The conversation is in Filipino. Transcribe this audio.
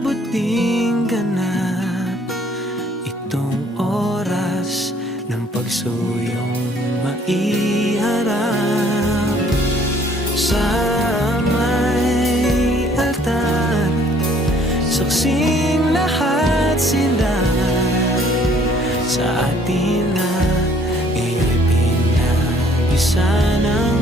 mabuting ganap, itong oras ng pagsuyong maiharap. Sa may altar, saksing lahat sila sa atin na iyo'y pinag-isa ng